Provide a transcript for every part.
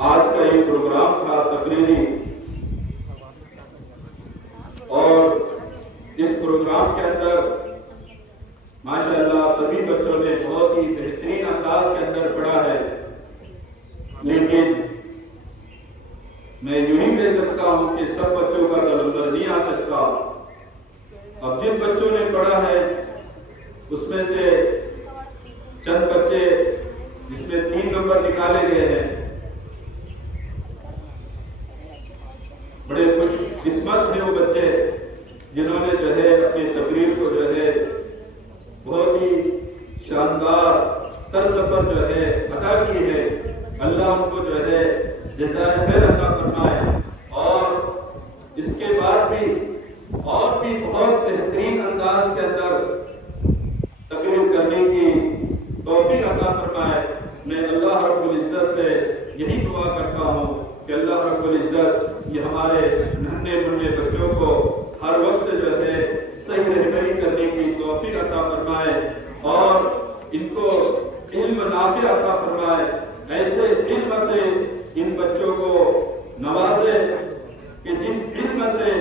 آج کا یہ پروگرام تھا تقریری، اور اس پروگرام کے اندر ماشاءاللہ سبھی بچوں نے بہت ہی بہترین انداز کے اندر پڑھا ہے، لیکن میں یوں ہی کہہ سکتا ہوں کہ سب بچوں کا نمبر نہیں آ سکتا۔ اب جن بچوں نے پڑھا ہے اس میں سے چند بچے جس میں 3 نمبر نکالے گئے ہیں، بڑے خوش قسمت ہیں وہ بچے جنہوں نے جو ہے اپنی تقریر کو جو ہے بہت ہی شاندار طرز پر جو ہے ادا کی ہے۔ اللہ ان کو جو ہے جزائے خیر عطا فرمائے، اور اس کے بعد بھی اور بھی بہت بہترین انداز کے اندر تقریر کرنے کی توفیق عطا فرمائے۔ میں اللہ رب العزت سے یہی دعا کرتا ہوں کہ اللہ رب العزت یہ ہمارے ننھے منھے بچوں کو ہر وقت جو ہے صحیح رہبری کرنے کی توفیق عطا فرمائے، اور ان کو علم نافع عطا فرمائے، ایسے علم سے ان بچوں کو نوازے کہ جس علم سے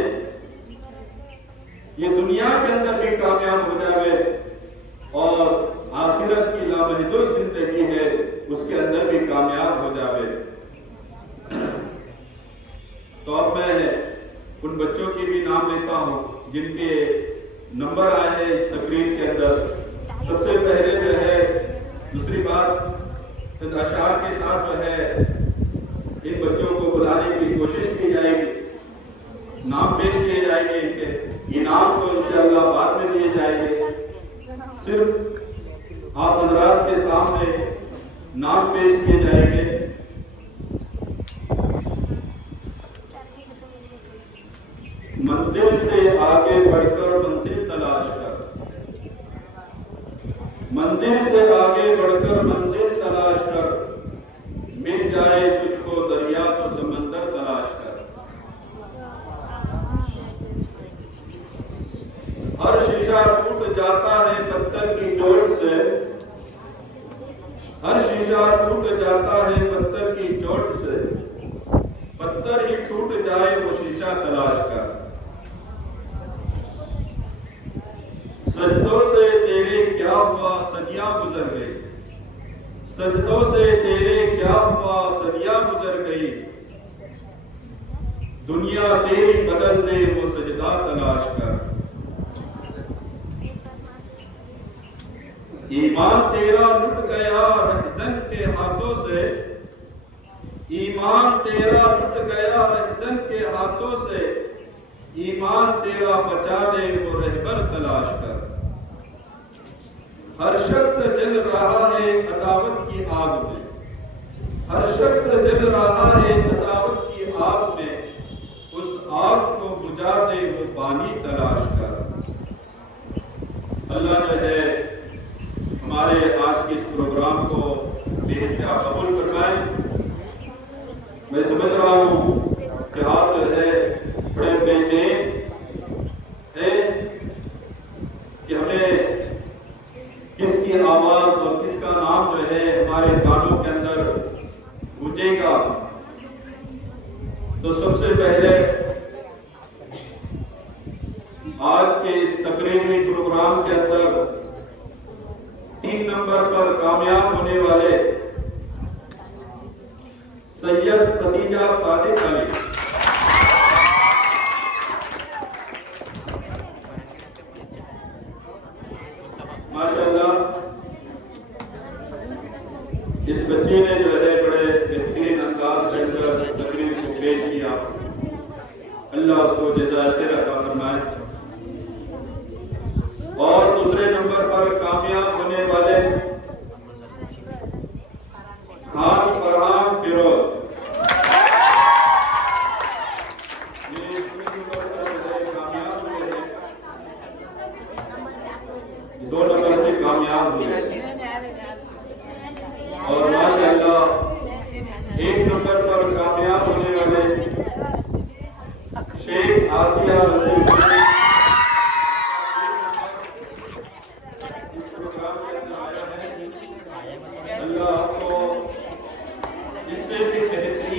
یہ دنیا کے اندر بھی کامیاب ہو جائے اور آخرت کی لامحدود زندگی ہے اس کے اندر بھی کامیاب ہو جائے۔ تو اب میں ان بچوں کی بھی نام لیتا ہوں جن کے نمبر آئے ہیں اس تقریر کے اندر۔ سب سے پہلے جو ہے دوسری بات اشعار کے ساتھ جو ہے ان بچوں کو بلانے کی کوشش کی جائے گی، نام پیش کیے جائیں گے، ان کے انعام تو انشاءاللہ بعد میں دیے جائیں گے۔ صرف آپ حضرات کے سامنے نام پیش کیے جائیں گے۔ منزل سے آگے بڑھ کر منزل تلاش کر، منزل سے آگے بڑھ کر منزل تلاش کر، مل جائے تجھ کو دریا تو سمندر تلاش کر۔ ہر شیشہ ٹوٹ جاتا ہے پتھر کی چوٹ سے، ہر شیشہ ٹوٹ جاتا ہے پتھر کی چوٹ سے، پتھر ہی ٹوٹ جائے وہ شیشہ تلاش کر۔ سجدوں سے تیرے کیا ہوا صدیاں گزر گئی، سجدوں سے تیرے کیا ہوا صدیاں گزر گئی، دنیا تیری بدل دے وہ سجدہ تلاش کر۔ ایمان تیرا لٹ گیا رہزن کے ہاتھوں سے، ایمان تیرا لٹ گیا رہزن کے ہاتھوں سے، ایمان تیرا بچا دے وہ رہبر تلاش کر۔ ہر شخص جل رہا ہے عداوت کی آگ میں، ہر شخص جل رہا ہے عداوت کی آگ میں، اس آگ کو بجھا دے وہ پانی تلاش کر۔ اللہ جو ہے ہمارے آج کے اس پروگرام کو بے انتہا قبول فرمائے۔ میں سمجھ رہا ہوں کہ آپ جو ہے بڑے بے چین ہیں کہ ہمیں کس کی آواز اور کس کا نام جو ہے ہمارے کانوں کے اندر گونجے گا۔ تو سب سے پہلے آج کے اس تقریری پروگرام کے اندر 3 نمبر پر کامیاب ہونے والے سید خدیجہ صادق علی، ماشاءاللہ اس بچے نے جو ہے بڑے بہترین انداز کے اندر تقریر کو پیش کیا، اللہ اس کو جزائے خیر عطا فرمائے۔ اور دوسرے نمبر پر کامیاب ہونے والے خان فرحان فیروز، کامیاب ہوئے ہیں، 2 نمبر سے کامیاب ہوئے، اور ماشاءاللہ 1 نمبر پر کامیاب ہونے والے شیخ آسیہ رسول اس پروگرام کے اندر آیا ہے۔ اللہ آپ کو اس سے بھی بہترین